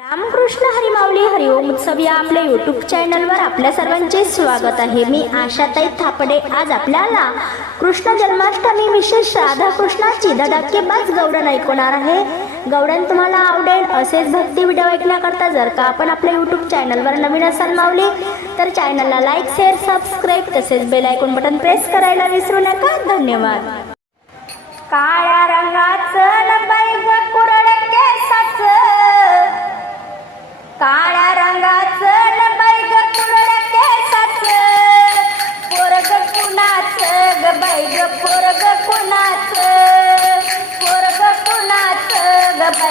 रामकृष्ण हरिमावली हरिओम उत्सव या आपल्या यूट्यूब चॅनलवर आपल्या सर्वांचे स्वागत आहे. मी आशाताई थापडे. आज आपल्याला कृष्ण जन्माष्टमी विशेष राधा कृष्णाची धडाकेबाज गौरण ऐकवणार आहे. गौरण तुम्हाला आवडेल असेच भक्ती व्हिडिओ ऐकण्याकरता जर का आपण आपल्या यूट्यूब चॅनलवर नवीन असाल मावली तर चॅनलला लाईक शेअर सबस्क्राईब तसेच बेल ऐकून बटन प्रेस करायला विसरू नका. धन्यवाद. काय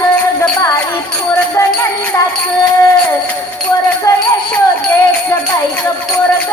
बाई पोरग नंदाच पोरग यशोदेच बाईक पोरग